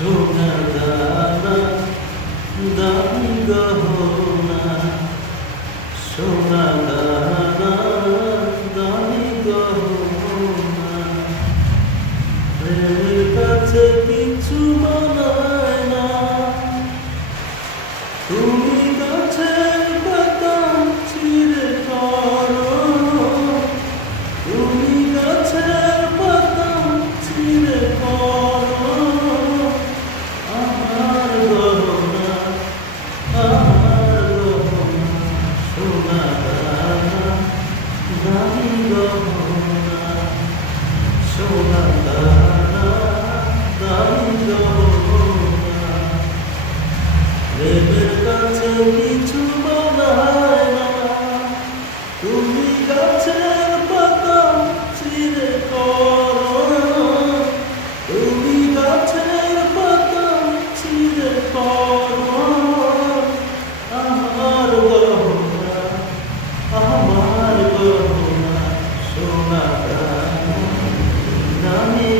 সোনা দানা দামি গহনা, সোনা দানা দামি গহনা। প্রেমের কাছে কিছু মানায় না, তুমি গাছের পাতা ছিঁড়ে করো, তুমি গাছের পাতা ছিঁড়ে করো। আমার গহনা, আমার গহনা, সোনা দানা দামি গহনা, সোনা দানা দামি গহনা। প্রেমের কাছে কিছু মানায় না, তুমি গাছের পাতা ছিঁড়ে করো, তুমি গাছের পাতা ছিঁড়ে করো। আমার গহনা, আমার গহনা, সোনা দানা দামি